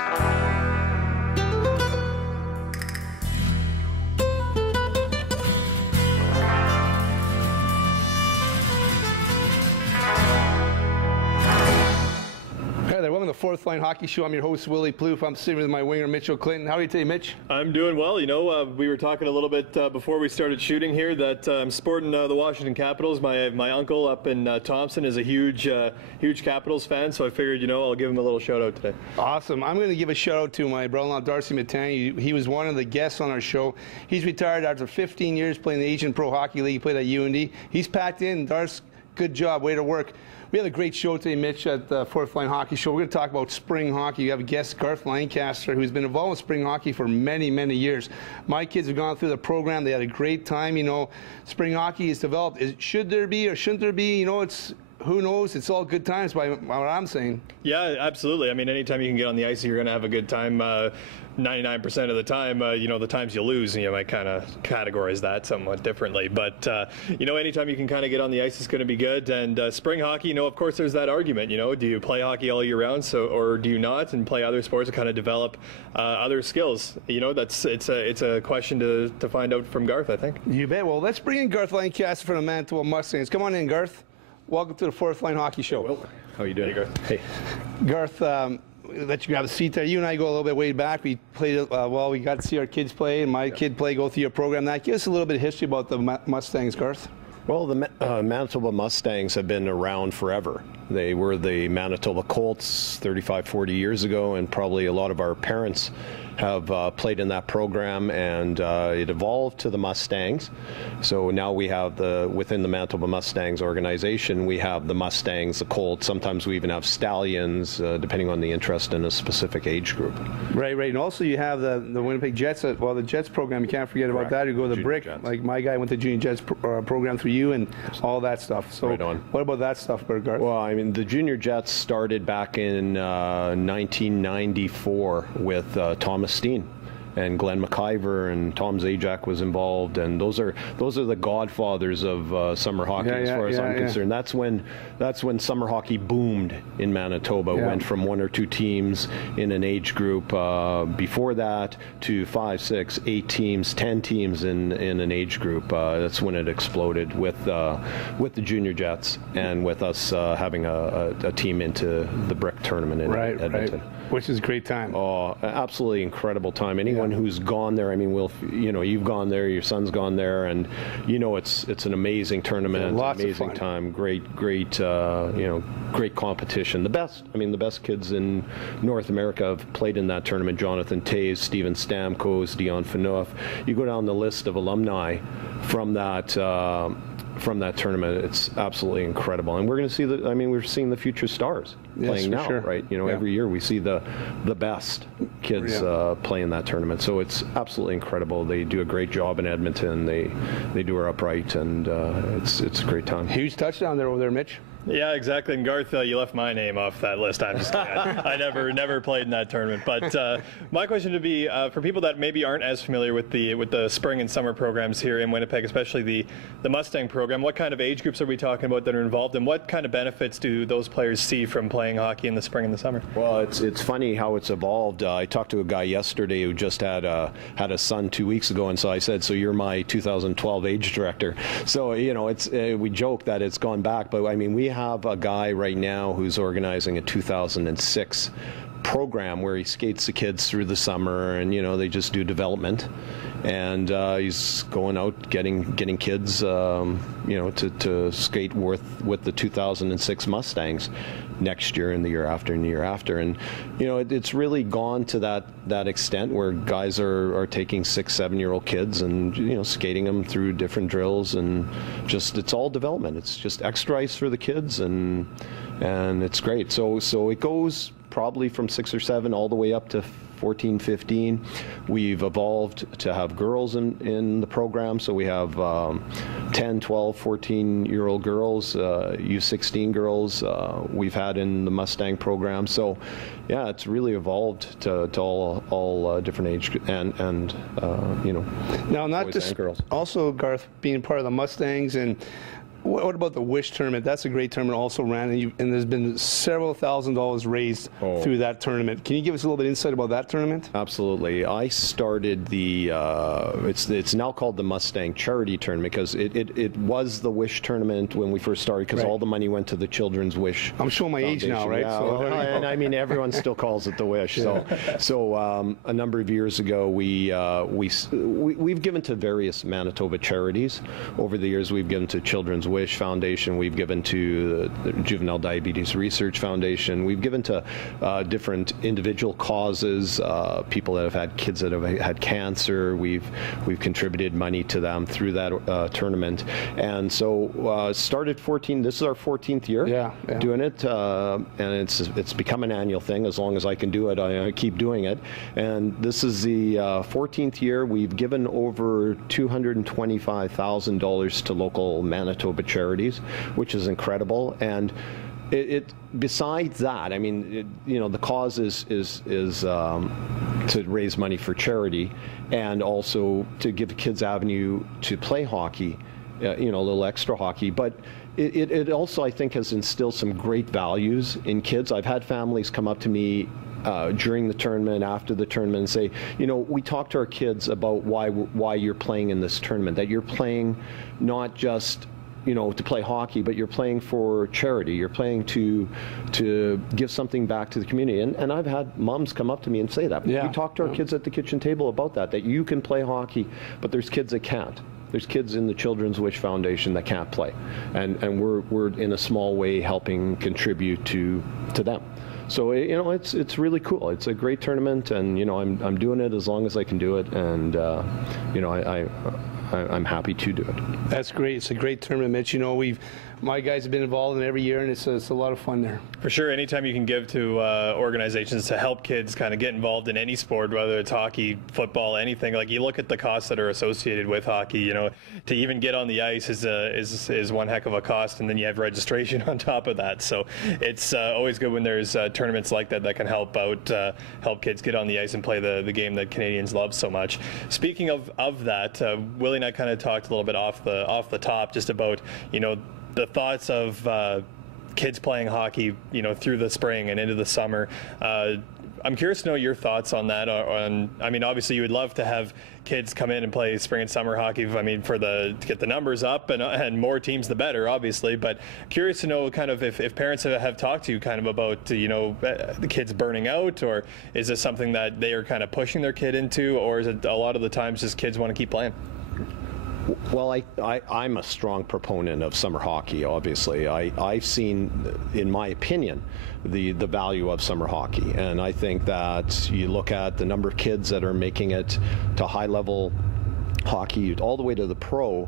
Welcome to the Fourth Line Hockey Show. I'm your host, Willy Plouffe. I'm sitting with my winger, Mitchell Clinton. How are you today, Mitch? I'm doing well. You know, we were talking a little bit before we started shooting here that I'm sporting the Washington Capitals. My uncle up in Thompson is a huge Capitals fan, so I figured, you know, I'll give him a little shout out today. Awesome. I'm going to give a shout out to my brother-in-law, Darcy Matani. He was one of the guests on our show. He's retired after 15 years playing the Asian Pro Hockey League. He played at UND. He's packed in. Darcy, good job. Way to work. We had a great show today, Mitch, at the Fourth Line Hockey Show. We're going to talk about spring hockey. You have a guest, Garth Lancaster, who's been involved with spring hockey for many, many years. My kids have gone through the program. They had a great time. You know, spring hockey is developed. Should there be or shouldn't there be? You know, who knows? It's all good times by what I'm saying. Yeah, absolutely. I mean, anytime you can get on the ice, you're going to have a good time. 99% of the time, you know, the times you lose, you might kind of categorize that somewhat differently. But, you know, anytime you can kind of get on the ice is going to be good. And spring hockey, you know, of course, there's that argument, you know, do you play hockey all year round, or do you not, and play other sports to kind of develop other skills? You know, it's a question to find out from Garth, I think. You bet. Well, let's bring in Garth Lancaster from the Manitoba Mustangs. Come on in, Garth. Welcome to the Fourth Line Hockey Show. Hey, how are you doing? Hey, Garth. Hey. Garth, let you grab a seat there. You and I go a little bit way back. We played, well, we got to see our kids play, and my kid play, go through your program. That give us a little bit of history about the Mustangs, Garth. Well, the Manitoba Mustangs have been around forever. They were the Manitoba Colts 35, 40 years ago, and probably a lot of our parents have played in that program, and it evolved to the Mustangs. So now we have within the Manitoba Mustangs organization, we have the Mustangs, the Colts. Sometimes we even have Stallions, depending on the interest in a specific age group. Right. And also you have the Winnipeg Jets. Well, the Jets program, you can't forget about that. You go to the Brick. Jets. Like my guy went to Junior Jets program through you and all that stuff. So right on. What about that stuff, Garth? Well, I mean, the Junior Jets started back in 1994 with Thomas Steen and Glenn McIver, and Tom Zajac was involved, and those are the godfathers of summer hockey as far as I'm concerned. That's when summer hockey boomed in Manitoba. Went from 1 or 2 teams in an age group. Before that, to 5, 6, 8 teams, 10 teams in an age group. That's when it exploded with the Junior Jets, and with us having a team into the Brick tournament in Edmonton. Right. Which is a great time. Oh, absolutely incredible time. Anyone who's gone there, I mean, you know, you've gone there, your son's gone there, and you know it's an amazing tournament, amazing time, great, you know, great competition. The best kids in North America have played in that tournament. Jonathan Toews, Steven Stamkos, Dion Phaneuf. You go down the list of alumni from that tournament. It's absolutely incredible, and we're going to see we're seeing the future stars playing now, right? You know, every year we see the best kids play in that tournament. So it's absolutely incredible. They do a great job in Edmonton. They do her upright, and it's a great time. Huge touchdown over there, Mitch. Yeah, exactly. And Garth, you left my name off that list. I'm just kidding. I never played in that tournament. But my question would be for people that maybe aren't as familiar with the spring and summer programs here in Winnipeg, especially the Mustang program. What kind of age groups are we talking about that are involved, and what kind of benefits do those players see from playing hockey in the spring and the summer? Well, it's funny how it's evolved. I talked to a guy yesterday who just had a son 2 weeks ago, and so I said, "So you're my 2012 age director." So you know, we joke that it's gone back, but I mean we have a guy right now who's organizing a 2006 program where he skates the kids through the summer, and you know they just do development, and he's going out getting kids you know to skate with the 2006 Mustangs next year and the year after and the year after. And you know it's really gone to that extent where guys are taking 6, 7-year-old kids and you know skating them through different drills, and just it's all development. It's just extra ice for the kids, and it's great. So it goes probably from 6 or 7 all the way up to 14, 15. We've evolved to have girls in the program, so we have 10, 12, 14-year-old girls, U16 girls we've had in the Mustang program. So yeah, it's really evolved to all different age and you know, now not just girls. Also, Garth, being part of the Mustangs and What about the Wish tournament? That's a great tournament also ran, and there's been several $1,000s raised through that tournament. Can you give us a little bit of insight about that tournament? Absolutely. I started the, it's now called the Mustang Charity Tournament, because it was the Wish tournament when we first started, because all the money went to the Children's Wish. I'm showing my age now, right? Yeah, so, and I mean, everyone still calls it the Wish. So a number of years ago, we've given to various Manitoba charities. Over the years, we've given to Children's Wish Foundation, we've given to the Juvenile Diabetes Research Foundation, we've given to different individual causes, people that have had kids that have had cancer. We've contributed money to them through that tournament, and so started 14. This is our 14th year doing it, and it's become an annual thing. As long as I can do it, I keep doing it. And this is the 14th year. We've given over $225,000 to local Manitoba charities, which is incredible. And besides that, I mean, the cause is to raise money for charity, and also to give kids avenue to play hockey, a little extra hockey. But it also, I think, has instilled some great values in kids. I've had families come up to me during the tournament, after the tournament, and say, we talk to our kids about why you're playing in this tournament, that you're playing not just to play hockey, but you're playing for charity. You're playing to give something back to the community. And I've had moms come up to me and say that. We talk to our kids at the kitchen table about that you can play hockey, but there's kids that can't. There's kids in the Children's Wish Foundation that can't play. And we're in a small way helping contribute to them. So it's really cool. It's a great tournament, and I'm doing it as long as I can do it, and I'm happy to do it. That's great. It's a great tournament, Mitch. My guys have been involved in it every year, and it's a lot of fun there. For sure. Anytime you can give to organizations to help kids kind of get involved in any sport, whether it's hockey, football, anything, like you look at the costs that are associated with hockey, to even get on the ice is one heck of a cost, and then you have registration on top of that. So it's always good when there's tournaments like that can help kids get on the ice and play the game that Canadians love so much. Speaking of that, Willie and I kind of talked a little bit off the top just about, the thoughts of kids playing hockey, through the spring and into the summer. I'm curious to know your thoughts on that. I mean, obviously, you would love to have kids come in and play spring and summer hockey. I mean, to get the numbers up and more teams, the better, obviously. But curious to know kind of if parents have talked to you kind of about the kids burning out, or is this something that they are kind of pushing their kid into, or is it a lot of the times just kids want to keep playing? Well, I'm a strong proponent of summer hockey, obviously. I've seen, in my opinion, the value of summer hockey. And I think that you look at the number of kids that are making it to high-level hockey all the way to the pro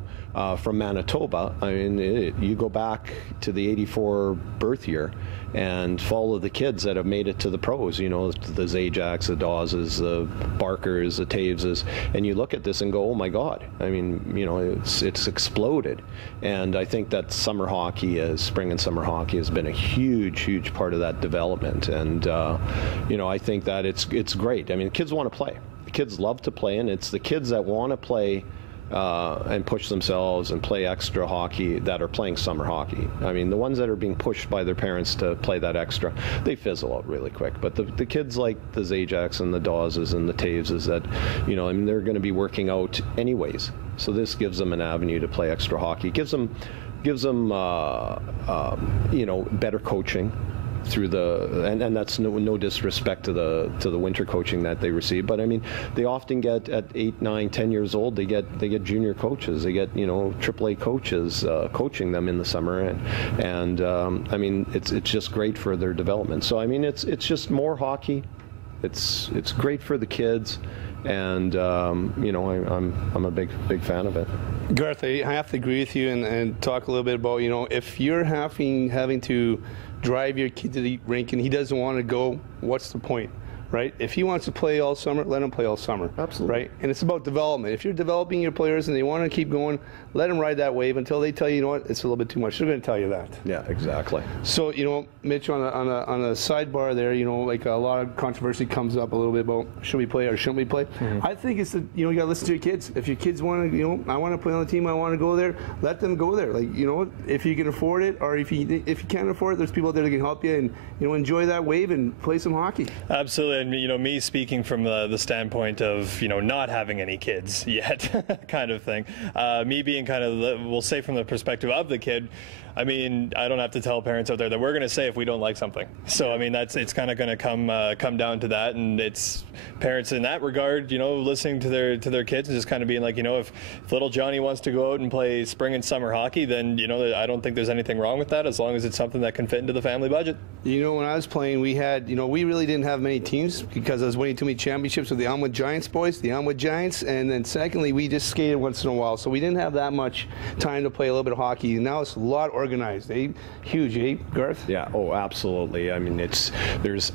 from Manitoba. I mean, you go back to the '84 birth year and follow the kids that have made it to the pros, the Zajaks, the Dawes, the Barkers, the Taveses, and you look at this and go, oh my God. I mean, it's exploded. And I think that summer hockey, spring and summer hockey, has been a huge part of that development. And, I think that it's great. I mean, kids want to play. The kids love to play, and it's the kids that want to play and push themselves and play extra hockey that are playing summer hockey. I mean, the ones that are being pushed by their parents to play that extra, they fizzle out really quick. But the kids like the Zajaks and the Dawes and the Taveses that, I mean, they're going to be working out anyways. So this gives them an avenue to play extra hockey. Gives them better coaching through and that's no disrespect to the winter coaching that they receive, but I mean, they often get at 8, 9, 10 years old, they get junior coaches, they get AAA coaches coaching them in the summer, and I mean, it's just great for their development. So I mean, it's just more hockey. It's great for the kids, and I'm a big fan of it. Garth, I have to agree with you and talk a little bit about if you're having to drive your kid to the rink and he doesn't want to go, what's the point? right? If he wants to play all summer, let him play all summer. Absolutely. Right? And it's about development. If you're developing your players and they want to keep going, let them ride that wave until they tell you, you know what, it's a little bit too much. They're going to tell you that. Yeah, exactly. So, you know, Mitch, on a sidebar there, you know, like a lot of controversy comes up a little bit about should we play or shouldn't we play. I think it's, you know, you got to listen to your kids. If your kids want to, you know, I want to play on the team, I want to go there, let them go there. Like, you know, if you can afford it, or if you can't afford it, there's people out there that can help you, and, you know, enjoy that wave and play some hockey. Absolutely. And, you know, me speaking from the standpoint of, you know, not having any kids yet kind of thing, me being kind of, we'll say from the perspective of the kid, I mean, I don't have to tell parents out there that we're going to say if we don't like something. So, I mean, it's kind of going to come down to that, and it's parents in that regard, you know, listening to their kids and just kind of being like, you know, if little Johnny wants to go out and play spring and summer hockey, then, you know, I don't think there's anything wrong with that, as long as it's something that can fit into the family budget. You know, when I was playing, we had, you know, we really didn't have many teams because I was winning too many championships with the Elmwood Giants boys, the Elmwood Giants, and then secondly, we just skated once in a while, so we didn't have that much time to play a little bit of hockey. And now it's a lot organized, huge, Garth? Yeah, oh, absolutely. I mean, there's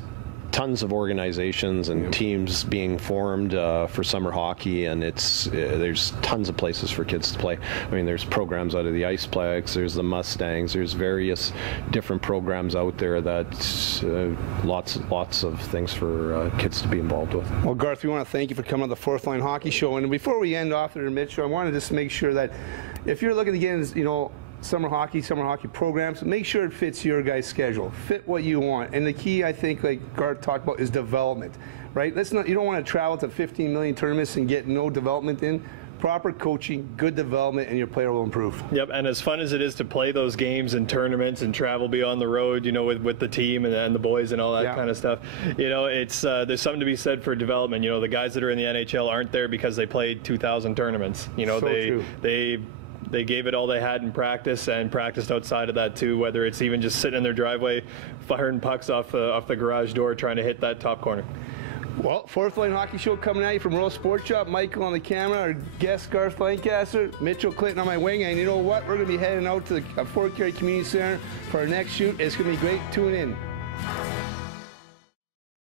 tons of organizations and teams being formed for summer hockey, and there's tons of places for kids to play. I mean, there's programs out of the Iceplex, there's the Mustangs, there's various different programs out there that lots of things for kids to be involved with. Well, Garth, we want to thank you for coming on the Fourth Line Hockey Show. And before we end off there, Mitch, I want to just make sure that if you're looking to get into, you know, summer hockey programs, make sure it fits your guy's schedule. Fit what you want. And the key, I think, like Garth talked about, is development, right? You don't want to travel to 15 million tournaments and get no development in. Proper coaching, good development, and your player will improve. Yep, and as fun as it is to play those games and tournaments and travel beyond the road, you know, with the team and the boys and all that kind of stuff, you know, it's there's something to be said for development. You know, the guys that are in the NHL aren't there because they played 2,000 tournaments. You know, So they gave it all they had in practice and practiced outside of that too, whether it's even just sitting in their driveway firing pucks off the garage door trying to hit that top corner. Well, Fourth Line Hockey Show coming at you from Royal Sports Shop. Michael on the camera, our guest Garth Lancaster, Mitchell Clinton on my wing, and you know what? We're going to be heading out to the Fort Garry Community Center for our next shoot. It's going to be great. Tune in.